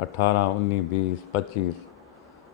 18, 19, 20, 25,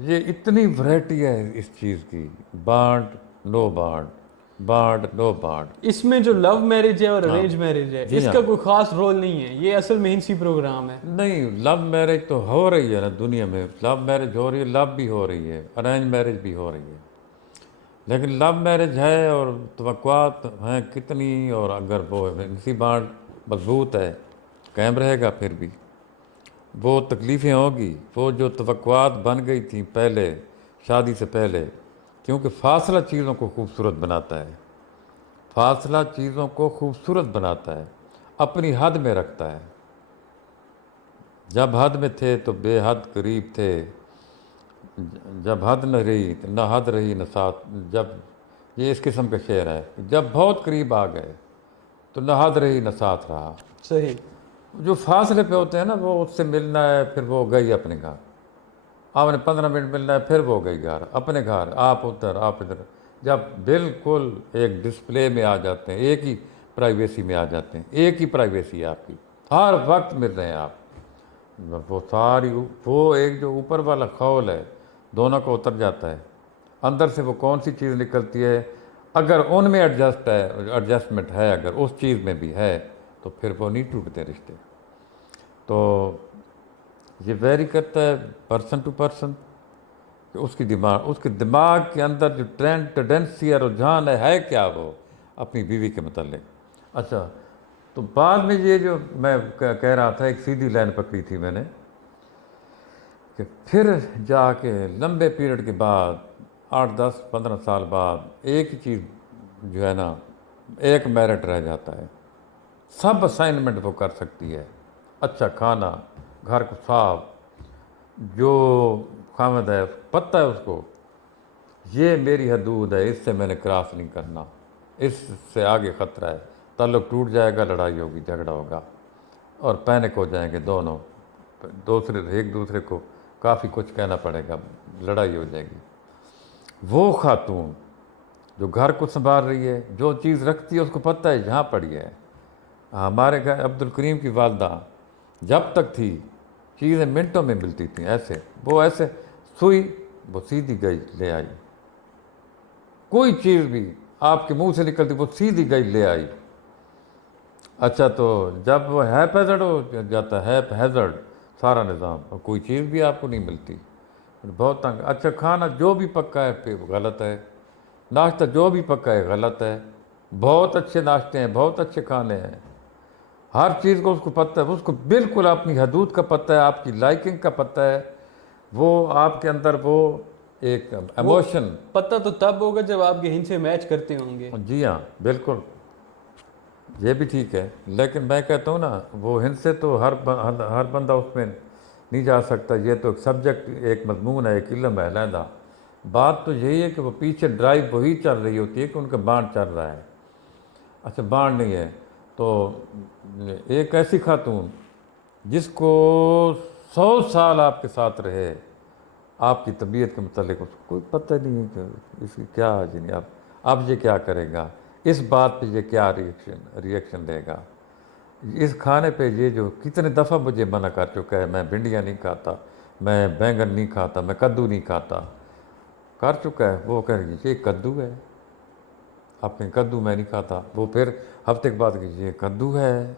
یہ اتنی ورائٹی ہے اس چیز کی، بانڈ نو بانڈ، بانڈ نو بانڈ۔ اس میں جو لو میرج ہے اور ارینج میرج ہے، جی اس ہاں۔ کا کوئی خاص رول نہیں ہے، یہ اصل میں ہنسی پروگرام ہے۔ نہیں، لو میرج تو ہو رہی ہے نا دنیا میں، لو میرج ہو رہی ہے، لو بھی ہو رہی ہے، ارینج میرج بھی ہو رہی ہے، لیکن لو میرج ہے اور توقعات ہیں کتنی، اور اگر وہ جنسی بانڈ مضبوط ہے قائم رہے گا پھر بھی وہ تکلیفیں ہوں گی، وہ جو توقعات بن گئی تھیں پہلے شادی سے پہلے، کیونکہ فاصلہ چیزوں کو خوبصورت بناتا ہے، فاصلہ چیزوں کو خوبصورت بناتا ہے، اپنی حد میں رکھتا ہے۔ جب حد میں تھے تو بے حد قریب تھے، جب حد نہ رہی تو نہ حد رہی نہ ساتھ، جب یہ اس قسم کا شعر ہے کہ جب بہت قریب آ گئے تو نہ حد رہی نہ ساتھ رہا۔ صحیح۔ جو فاصلے پہ ہوتے ہیں نا، وہ اس سے ملنا ہے، پھر وہ گئی اپنے گھر، آپ نے 15 منٹ ملنا ہے، پھر وہ گئی گھر اپنے گھر، آپ ادھر آپ ادھر، جب بالکل ایک ڈسپلے میں آ جاتے ہیں، ایک ہی پرائیویسی میں آ جاتے ہیں، ایک ہی پرائیویسی ہے آپ کی، ہر وقت مل رہے ہیں آپ، وہ ساری وہ ایک جو اوپر والا خول ہے دونوں کو اتر جاتا ہے، اندر سے وہ کون سی چیز نکلتی ہے، اگر ان میں ایڈجسٹمنٹ ہے، اگر اس چیز میں بھی ہے تو پھر وہ نہیں ٹوٹتے رشتے۔ تو یہ ویری کرتا ہے پرسن ٹو پرسن کہ اس کے دماغ کے اندر جو ٹینڈنسی ہے، رجحان ہے کیا وہ اپنی بیوی کے متعلق۔ اچھا، تو بعد میں یہ جو میں کہہ رہا تھا، ایک سیدھی لائن پکڑی تھی میں نے کہ پھر جا کے لمبے پیریڈ کے بعد 8 10 15 سال بعد ایک ہی چیز جو ہے نا، ایک میرٹ رہ جاتا ہے، سب اسائنمنٹ وہ کر سکتی ہے، اچھا کھانا، گھر کو صاف، جو خامد ہے پتہ ہے اس کو یہ میری حدود ہے، اس سے میں نے کراس نہیں کرنا، اس سے آگے خطرہ ہے، تعلق ٹوٹ جائے گا، لڑائی ہوگی، جھگڑا ہوگا، اور پینک ہو جائیں گے دونوں، ایک دوسرے کو کافی کچھ کہنا پڑے گا، لڑائی ہو جائے گی۔ وہ خاتون جو گھر کو سنبھال رہی ہے، جو چیز رکھتی ہے اس کو پتہ ہے جہاں پڑی ہے۔ ہمارے گھر عبد الکریم کی والدہ جب تک تھی چیزیں منٹوں میں ملتی تھیں، ایسے سوئی وہ سیدھی گئی لے آئی، کوئی چیز بھی آپ کے منہ سے نکلتی وہ سیدھی گئی لے آئی۔ اچھا، تو جب وہ ہیزرڈ ہو جاتا ہے، ہیزرڈ سارا نظام، اور کوئی چیز بھی آپ کو نہیں ملتی، بہت تنگ۔ اچھا، کھانا جو بھی پکا ہے پھر غلط ہے، ناشتہ جو بھی پکا ہے غلط ہے، بہت اچھے ناشتے ہیں، بہت اچھے کھانے ہیں، ہر چیز کو اس کو پتہ ہے، اس کو بالکل اپنی حدود کا پتہ ہے، آپ کی لائکنگ کا پتہ ہے، وہ آپ کے اندر وہ ایک ایموشن۔ پتہ تو تب ہوگا جب آپ کے ہن سے میچ کرتے ہوں گے۔ جی ہاں، بالکل، یہ بھی ٹھیک ہے، لیکن میں کہتا ہوں نا، وہ ہن سے تو ہر بندہ اس میں نہیں جا سکتا، یہ تو ایک سبجیکٹ، ایک مضمون ہے، ایک علم ہے علیحدہ۔ بات تو یہی ہے کہ وہ پیچھے ڈرائیو وہی چل رہی ہوتی ہے کہ ان کا بانڈ چل رہا ہے۔ اچھا، بانڈ نہیں ہے تو ایک ایسی خاتون جس کو 100 سال آپ کے ساتھ رہے، آپ کی طبیعت کے متعلق اس کو کوئی پتہ نہیں ہے کہ اس کی کیا نہیں، اب یہ کیا کرے گا، اس بات پہ یہ کیا ریئیکشن دے گا، اس کھانے پہ یہ جو کتنے دفعہ مجھے منع کر چکا ہے، میں بھنڈیاں نہیں کھاتا، میں بینگن نہیں کھاتا، میں کدو نہیں کھاتا، کر چکا ہے، وہ کہہ رہی ہے یہ کدو ہے، آپ کہیں کدو میں نہیں کھاتا، وہ پھر ہفتے کے بعد کہ یہ کدو ہے،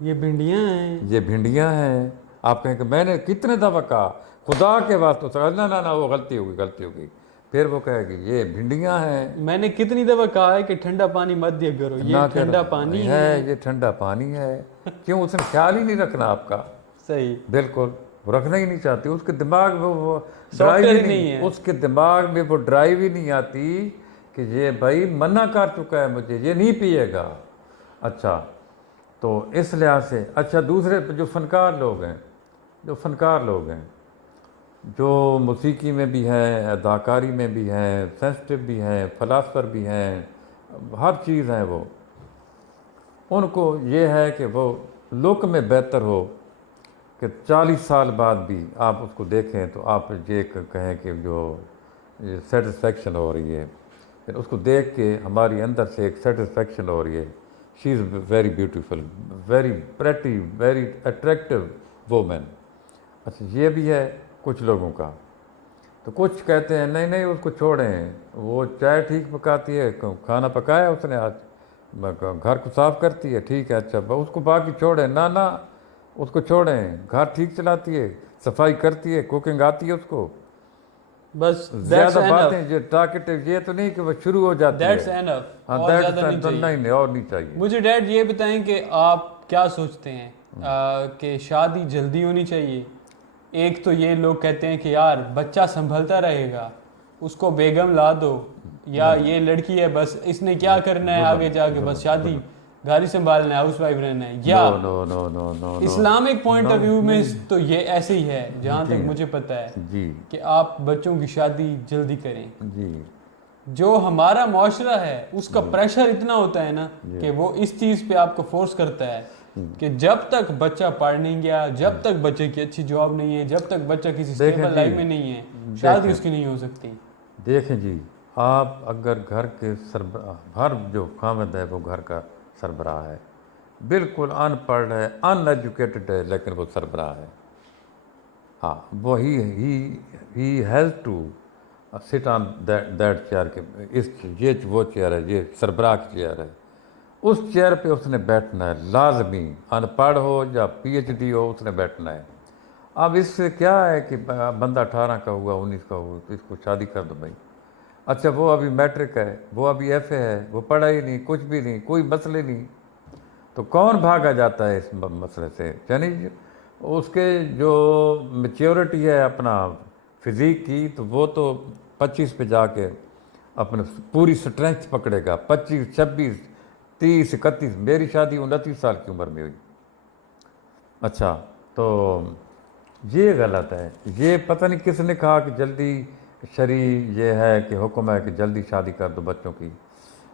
یہ بھنڈیاں ہیں، یہ بھنڈیاں ہیں، آپ کہیں کہ میں نے کتنے دفعہ کہا خدا کے واسطے سے، نہ وہ غلطی ہو گئی، پھر وہ کہے گی یہ بھنڈیاں ہیں، میں نے کتنی دفعہ کہا ہے کہ ٹھنڈا پانی مت دیا کرو، نہ یہ ٹھنڈا پانی ہے۔ یہ ٹھنڈا پانی ہے، کیوں اس نے خیال ہی نہیں رکھنا آپ کا، صحیح، بالکل وہ رکھنا ہی نہیں چاہتی، اس کے دماغ میں وہ سافٹ ڈرائیو ویئر ہی ہی نہیں نہیں، ہے۔ اس کے دماغ میں وہ ڈرائیو ہی نہیں آتی کہ یہ بھائی منع کر چکا ہے مجھے، یہ نہیں پیے گا۔ اچھا، تو اس لحاظ سے اچھا، دوسرے جو فنکار لوگ ہیں، جو موسیقی میں بھی ہیں، اداکاری میں بھی ہیں، سینسٹیو بھی ہیں، فلاسفر بھی ہیں، ہر چیز ہیں وہ، ان کو یہ ہے کہ وہ لک میں بہتر ہو کہ 40 سال بعد بھی آپ اس کو دیکھیں تو آپ یہ کہیں کہ جو سیٹسفیکشن ہو رہی ہے، پھر اس کو دیکھ کے ہماری اندر سے ایک سیٹسفیکشن ہو رہی ہے، she is very beautiful, very pretty, very attractive woman. اچھا، یہ بھی ہے کچھ لوگوں کا۔ تو کچھ کہتے ہیں نہیں نہیں اس کو چھوڑیں، وہ چائے ٹھیک پکاتی ہے، کھانا پکایا اس نے آج، گھر کو صاف کرتی ہے، ٹھیک ہے اچھا اس کو باقی چھوڑیں، نہ اس کو چھوڑیں، گھر ٹھیک چلاتی ہے، صفائی کرتی ہے، کوکنگ آتی ہے اس کو، بس زیادہ باتیں جو ٹاکٹیو یہ تو نہیں کہ وہ شروع ہو جاتی دیٹس ہے، اینف، ہاں اور دیٹ زیادہ نہیں چاہیے. نہیں اور نہیں چاہیے. مجھے ڈیڈ یہ بتائیں کہ آپ کیا سوچتے ہیں کہ شادی جلدی ہونی چاہیے؟ ایک تو یہ لوگ کہتے ہیں کہ یار بچہ سنبھلتا رہے گا، اس کو بیگم لا دو، یا یہ لڑکی ہے بس اس نے کیا کرنا ہے آگے جا کے، بس شادی گھر ہی سنبھالنا ہے، ہاؤس وائف رہنا ہے. یا نو اسلامک پوائنٹ آف ویو میں تو یہ ایسے ہی ہے جہاں تک مجھے پتہ ہے جی کہ آپ بچوں کی شادی جلدی کریں. جی جو ہمارا معاشرہ ہے اس کا پریشر اتنا ہوتا ہے نا کہ وہ اس چیز پہ آپ کو فورس کرتا ہے کہ جب تک بچہ پڑھ نہیں گیا، جب تک بچے کی اچھی جاب نہیں ہے، جب تک بچہ کسی اسٹیبل لائف میں نہیں ہے، شادی اس کی نہیں ہو سکتی. دیکھیں جی، آپ اگر گھر کے سربراہ، ہر جو خامد ہے وہ گھر کا سربراہ ہے، بالکل ان پڑھ ہے، ان ایجوکیٹڈ ہے، لیکن وہ سربراہ ہے. ہاں وہ he has to sit on that chair, کے اس یہ وہ چیئر ہے، یہ سربراہ کی چیئر ہے، اس چیئر پہ اس نے بیٹھنا ہے لازمی، ان پڑھ ہو یا پی ایچ ڈی ہو اس نے بیٹھنا ہے. اب اس سے کیا ہے کہ بندہ 18 کا ہوا 19 کا ہوا تو اس کو شادی کر دو بھائی. اچھا وہ ابھی میٹرک ہے، وہ ابھی ایف اے ہے، وہ پڑھا ہی نہیں، کچھ بھی نہیں، کوئی مسئلے نہیں، تو کون بھاگا جاتا ہے اس مسئلے سے؟ یعنی اس کے جو میچیورٹی ہے اپنا فزیک کی، تو وہ تو 25 پہ جا کے اپنے پوری سٹرینتھ پکڑے گا. 25 26 30 31، میری شادی 29 سال کی عمر میں ہوئی. اچھا تو یہ غلط ہے. یہ پتہ نہیں کس نے کہا کہ جلدی شرعی یہ ہے کہ حکم ہے کہ جلدی شادی کر دو بچوں کی.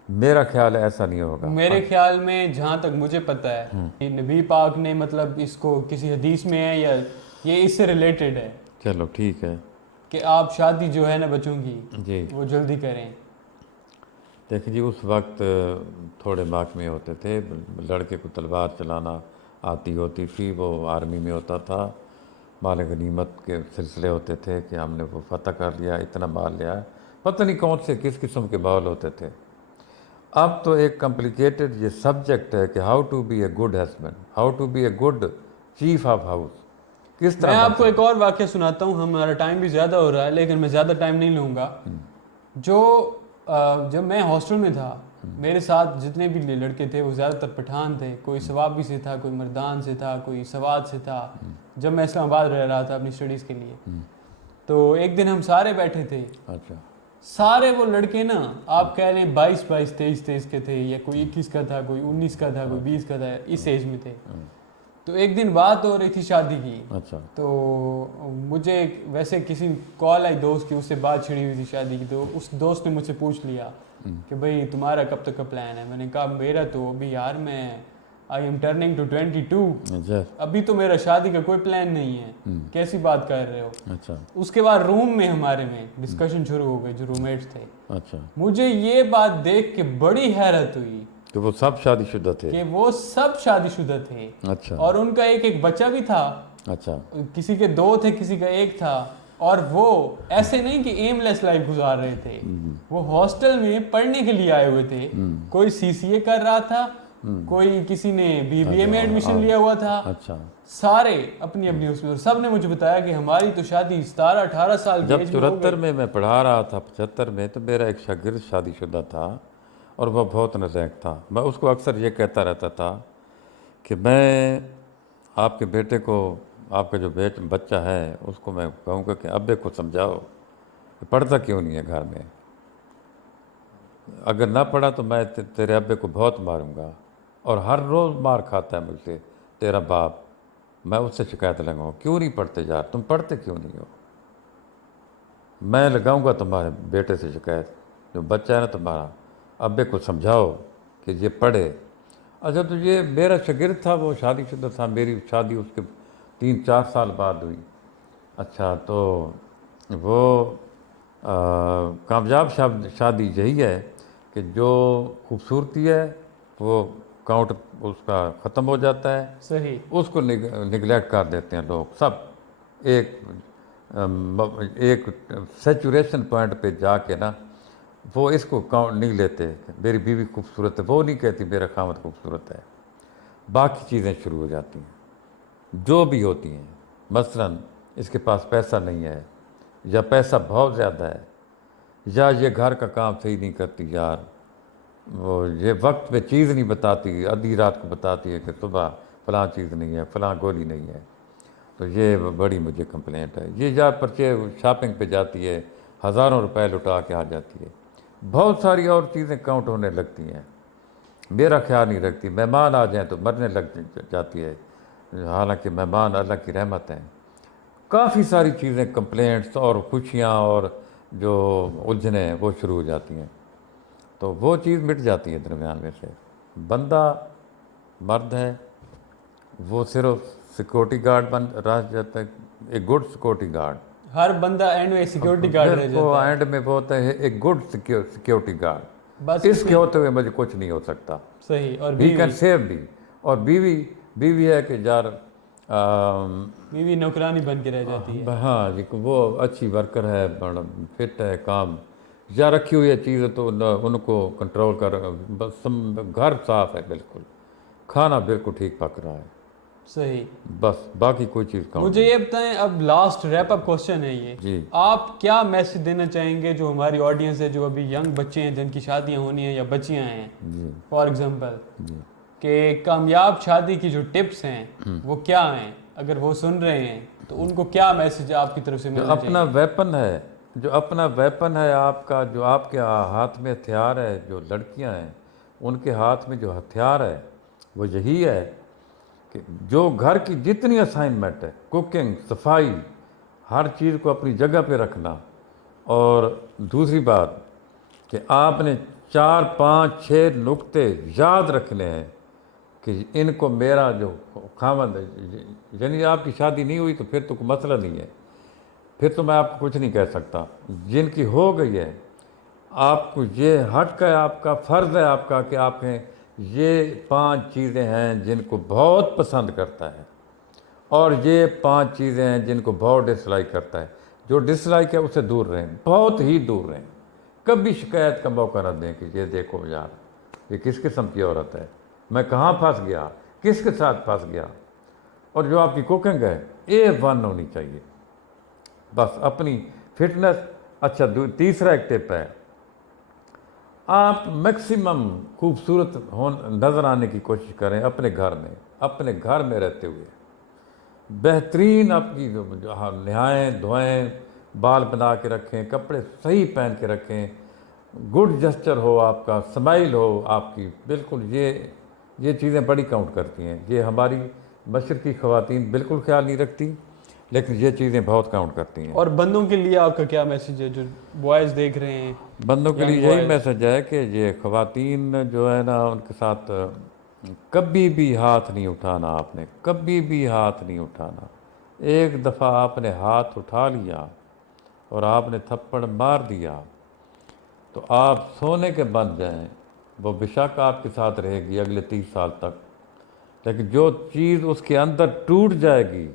میرا خیال ہے ایسا نہیں ہوگا. میرے خیال میں جہاں تک مجھے پتہ ہے کہ نبی پاک نے مطلب اس کو کسی حدیث میں ہے یا یہ اس سے ریلیٹڈ ہے چلو ٹھیک ہے کہ آپ شادی جو ہے نا بچوں کی جی. وہ جلدی کریں. دیکھیں جی اس وقت تھوڑے محکمے ہوتے تھے، لڑکے کو تلوار چلانا آتی ہوتی تھی، وہ آرمی میں ہوتا تھا، مال غنیمت کے سلسلے ہوتے تھے کہ ہم نے وہ فتح کر لیا، اتنا مال لیا، پتہ نہیں کون سے کس قسم کے مال ہوتے تھے. اب تو ایک کمپلیکیٹڈ یہ سبجیکٹ ہے کہ how to be a good husband, how to be a good chief of house, کس طرح میں آپ کو ایک اور واقعہ سناتا ہوں، ہمارا ٹائم بھی زیادہ ہو رہا ہے لیکن میں زیادہ ٹائم نہیں لوں گا. جب میں ہاسٹل میں تھا میرے ساتھ جتنے بھی لڑکے تھے وہ زیادہ تر پٹھان تھے، کوئی ثوابی سے تھا، کوئی مردان سے تھا، کوئی سوات سے تھا. جب میں اسلام آباد رہ رہا تھا اپنی اسٹڈیز کے لیے، تو ایک دن ہم سارے بیٹھے تھے، اچھا سارے وہ لڑکے نا آپ کہہ لیں 22 23 کے تھے، یا کوئی 21 کا تھا، کوئی 19 کا تھا، کوئی 20 کا تھا، اس ایج میں تھے. تو ایک دن بات ہو رہی تھی شادی کی، اچھا تو مجھے ویسے کسی کال آئی دوست کی، اس سے بات چھڑی ہوئی تھی شادی کی، تو اس دوست نے مجھ سے پوچھ لیا کہ بھائی تمہارا کب تک کا پلان ہے. میں نے کہا میرا تو ابھی یار میں آئی ایم ٹرننگ ٹو 22، اچھا ابھی تو میرا شادی کا کوئی پلان نہیں ہے، کیسی بات کر رہے ہو. اچھا اس کے بعد روم میں ہمارے میں ڈسکشن شروع ہو گئی، جو روم میٹس تھے. اچھا مجھے یہ بات دیکھ کے بڑی حیرت ہوئی کہ وہ سب شادی شدہ تھے. کہ وہ سب شادی شدہ تھے، اچھا اور ان کا ایک بچہ بھی تھا. اچھا کسی کے 2 تھے، کسی کا 1 تھا. اور وہ ایسے نہیں کہ ایم لیس لائف گزار رہے تھے، وہ ہاسٹل میں پڑھنے کے لیے آئے ہوئے تھے. کوئی سی سی اے کر رہا تھا، کوئی کسی نے بی بی اے میں ایڈمیشن لیا ہوا تھا. اچھا سارے اپنی اپنی اس میں، سب نے مجھے بتایا کہ ہماری تو شادی 17-18 سال کی جب ایج میں ہو 74 گئی. میں پڑھا رہا تھا، 75 میں، تو میرا ایک شاگرد شادی شدہ تھا اور وہ بہت نزیک تھا. میں اس کو اکثر یہ کہتا رہتا تھا کہ میں آپ کے بیٹے کو، آپ کا جو بچہ ہے اس کو میں کہوں گا کہ ابے کو سمجھاؤ کہ پڑھتا کیوں نہیں ہے گھر میں، اگر نہ پڑھا تو میں تیرے ابے کو بہت ماروں گا، اور ہر روز مار کھاتا ہے مجھ سے تیرا باپ. میں اس سے شکایت لگاؤں کیوں نہیں پڑھتے یار، تم پڑھتے کیوں نہیں ہو. میں لگاؤں گا تمہارے بیٹے سے شکایت، جو بچہ ہے نا تمہارا، ابے کو سمجھاؤ کہ یہ پڑھے. اچھا تو یہ میرا شاگرد تھا، وہ شادی شدہ تھا، میری شادی اس کے 3-4 سال بعد ہوئی. اچھا تو وہ کامیاب شادی یہی ہے کہ جو خوبصورتی ہے وہ کاؤنٹ اس کا ختم ہو جاتا ہے، صحیح. اس کو نگلیکٹ کر دیتے ہیں لوگ سب. ایک ایک سیچوریشن پوائنٹ پہ جا کے نا وہ اس کو کاؤنٹ نہیں لیتے، میری بیوی خوبصورت ہے، وہ نہیں کہتی میرا خامد خوبصورت ہے، باقی چیزیں شروع ہو جاتی ہیں جو بھی ہوتی ہیں. مثلاً اس کے پاس پیسہ نہیں ہے، یا پیسہ بہت زیادہ ہے، یا یہ گھر کا کام صحیح نہیں کرتی یار، وہ یہ وقت پہ چیز نہیں بتاتی، آدھی رات کو بتاتی ہے کہ صبح فلاں چیز نہیں ہے، فلاں گولی نہیں ہے. تو یہ بڑی مجھے کمپلینٹ ہے. یہ جا پرچے شاپنگ پہ جاتی ہے، ہزاروں روپے لٹا کے آ جاتی ہے. بہت ساری اور چیزیں کاؤنٹ ہونے لگتی ہیں، میرا خیال نہیں رکھتی. مہمان آ جائیں تو مرنے لگ جاتی ہے، حالانکہ مہمان اللہ کی رحمت ہیں. کافی ساری چیزیں کمپلینٹس اور خوشیاں اور جو الجھنیں ہیں وہ شروع ہو جاتی ہیں. تو وہ چیز مٹ جاتی ہے درمیان میں سے. بندہ مرد ہے وہ صرف سیکورٹی گارڈ بن رہ جاتا ہے، ایک گڈ سیکورٹی گارڈ. ہر بندہ اینڈ میں سیکیورٹی گارڈ رہ وہ جاتا ہے. اینڈ میں وہ ہوتا ہے ایک گڈ سیکورٹی گارڈ. بس اس کے ہوتے ہوئے مجھے کچھ نہیں ہو سکتا. صحیح. اور ہی کین سیو می. اور بیوی ہے کہ یار بیوی نوکرانی بن کے رہ جاتی ہے. ہاں جی، وہ اچھی ورکر ہے، بڑا فٹ ہے، کام یا رکھی ہوئی ہے چیز تو ان کو کنٹرول کر، بس گھر صاف ہے بالکل، کھانا بالکل ٹھیک پک رہا ہے. صحیح. بس باقی کوئی چیز کاؤنٹ مجھے یہ بتائیں، اب لاسٹ ریپ اپ کوشچن ہے یہ، جی. آپ کیا میسج دینا چاہیں گے جو ہماری آڈینس ہے، جو ابھی ینگ بچے ہیں جن کی شادیاں ہونی ہیں یا بچیاں ہیں جی فار ایگزامپل، جی کہ کامیاب شادی کی جو ٹپس ہیں وہ کیا ہیں؟ اگر وہ سن رہے ہیں تو ان کو کیا میسج آپ کی طرف سے جو ملنا چاہیے؟ اپنا ویپن ہے آپ کا، جو آپ کے ہاتھ میں ہتھیار ہے، جو لڑکیاں ہیں ان کے ہاتھ میں جو ہتھیار ہے وہ یہی ہے کہ جو گھر کی جتنی اسائنمنٹ ہے، کوکنگ، صفائی، ہر چیز کو اپنی جگہ پہ رکھنا. اور دوسری بات کہ آپ نے 4 5 6 نقطے یاد رکھنے ہیں کہ ان کو میرا جو خاوند ہے، یعنی آپ کی شادی نہیں ہوئی تو پھر تو کوئی مسئلہ نہیں ہے، پھر تو میں آپ کو کچھ نہیں کہہ سکتا. جن کی ہو گئی ہے آپ کو یہ حق ہے، آپ کا فرض ہے آپ کا کہ آپ نے یہ 5 چیزیں ہیں جن کو بہت پسند کرتا ہے، اور یہ 5 چیزیں ہیں جن کو بہت ڈس لائک کرتا ہے. جو ڈس لائک ہے اسے دور رہیں، بہت ہی دور رہیں. کبھی شکایت کا موقع نہ دیں کہ یہ دیکھو یار یہ کس قسم کی عورت ہے، میں کہاں پھنس گیا، کس کے ساتھ پھنس گیا. اور جو آپ کی کوکنگ ہے A1 ہونی چاہیے. بس اپنی فٹنس. اچھا تیسرا ایک ٹپ ہے، آپ میکسیمم خوبصورت نظر آنے کی کوشش کریں اپنے گھر میں رہتے ہوئے. بہترین آپ کی نہائیں دھوئیں، بال بنا کے رکھیں، کپڑے صحیح پہن کے رکھیں، گڈ جسچر ہو آپ کا، سمائل ہو آپ کی. بالکل یہ چیزیں بڑی کاؤنٹ کرتی ہیں. یہ ہماری مشرقی خواتین بالکل خیال نہیں رکھتی، لیکن یہ چیزیں بہت کاؤنٹ کرتی ہیں. اور بندوں کے لیے آپ کا کیا میسج ہے جو بوائز دیکھ رہے ہیں؟ بندوں کے لیے یہی میسج ہے کہ یہ خواتین جو ہے نا ان کے ساتھ کبھی بھی ہاتھ نہیں اٹھانا. آپ نے کبھی بھی ہاتھ نہیں اٹھانا. ایک دفعہ آپ نے ہاتھ اٹھا لیا اور آپ نے تھپڑ مار دیا تو آپ سونے کے بن جائیں، وہ بے شک آپ کے ساتھ رہے گی اگلے 30 سال تک، لیکن جو چیز اس کے اندر ٹوٹ جائے گی،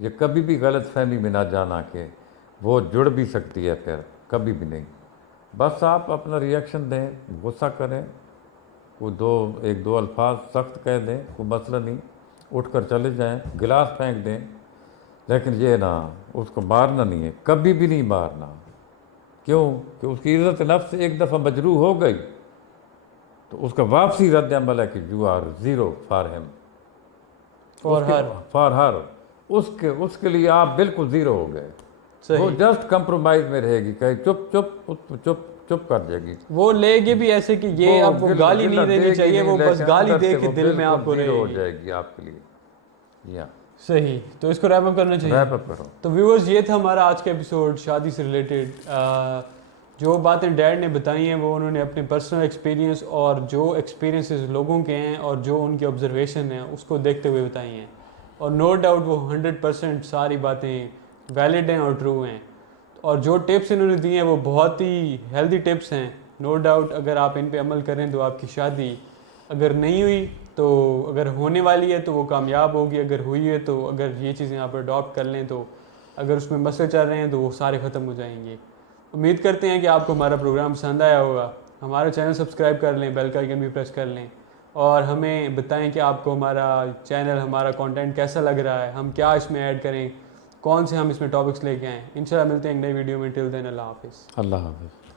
یہ کبھی بھی غلط فہمی میں نہ جانا کہ وہ جڑ بھی سکتی ہے، پھر کبھی بھی نہیں. بس آپ اپنا ری ایکشن دیں، غصہ کریں، کوئی ایک دو الفاظ سخت کہہ دیں، کوئی مسئلہ نہیں، اٹھ کر چلے جائیں، گلاس پھینک دیں، لیکن یہ نہ اس کو مارنا نہیں ہے، کبھی بھی نہیں مارنا. کیوں کہ اس کی عزت نفس ایک دفعہ مجروح ہو گئی تو اس کا واپسی رد عمل ہے کہ you are zero for him, for her. اس کے لیے آپ بالکل زیرو ہو گئے. وہ جسٹ کمپرومائز میں رہے گی، کہے چپ کر جائے گی. وہ لے گے بھی ایسے کہ یہ آپ کو گالی نہیں دینی چاہیے، وہ بس گالی دے کے دل میں آپ کو رہے ہو جائے گی آپ کے لیے. صحیح. تو اس کو ریپ اپ کرنا چاہیے. ریپ اپ کرو. تو ویورز یہ تھا ہمارا آج کا ایپیسوڈ شادی سے ریلیٹڈ. جو باتیں ڈیڈ نے بتائی ہیں وہ انہوں نے اپنے پرسنل ایکسپیرینس اور جو ایکسپیرینسز لوگوں کے ہیں اور جو ان کی آبزرویشن ہیں اس کو دیکھتے ہوئے بتائی ہیں. اور نو ڈاؤٹ وہ 100% ساری باتیں ویلڈ ہیں اور ٹرو ہیں. اور جو ٹپس انہوں نے دی ہیں وہ بہت ہی ہیلدی ٹپس ہیں. نو ڈاؤٹ اگر آپ ان پہ عمل کریں تو آپ کی شادی اگر نہیں ہوئی تو اگر ہونے والی ہے تو وہ کامیاب ہوگی، اگر ہوئی ہے تو اگر یہ چیزیں آپ اڈاپٹ کر لیں تو اگر اس میں مسئلے چل رہے ہیں تو وہ سارے ختم ہو جائیں گے. امید کرتے ہیں کہ آپ کو ہمارا پروگرام پسند آیا ہوگا. ہمارا چینل سبسکرائب کر لیں, بیل کا آئیکن بھی پریس کر لیں, اور ہمیں بتائیں کہ آپ کو ہمارا چینل, ہمارا کانٹینٹ کیسا لگ رہا ہے, ہم کیا اس میں ایڈ کریں, کون سے ہم اس میں ٹاپکس لے کے آئیں. انشاءاللہ ملتے ہیں ایک نئی ویڈیو میں. ٹل دین اللہ حافظ. اللہ حافظ.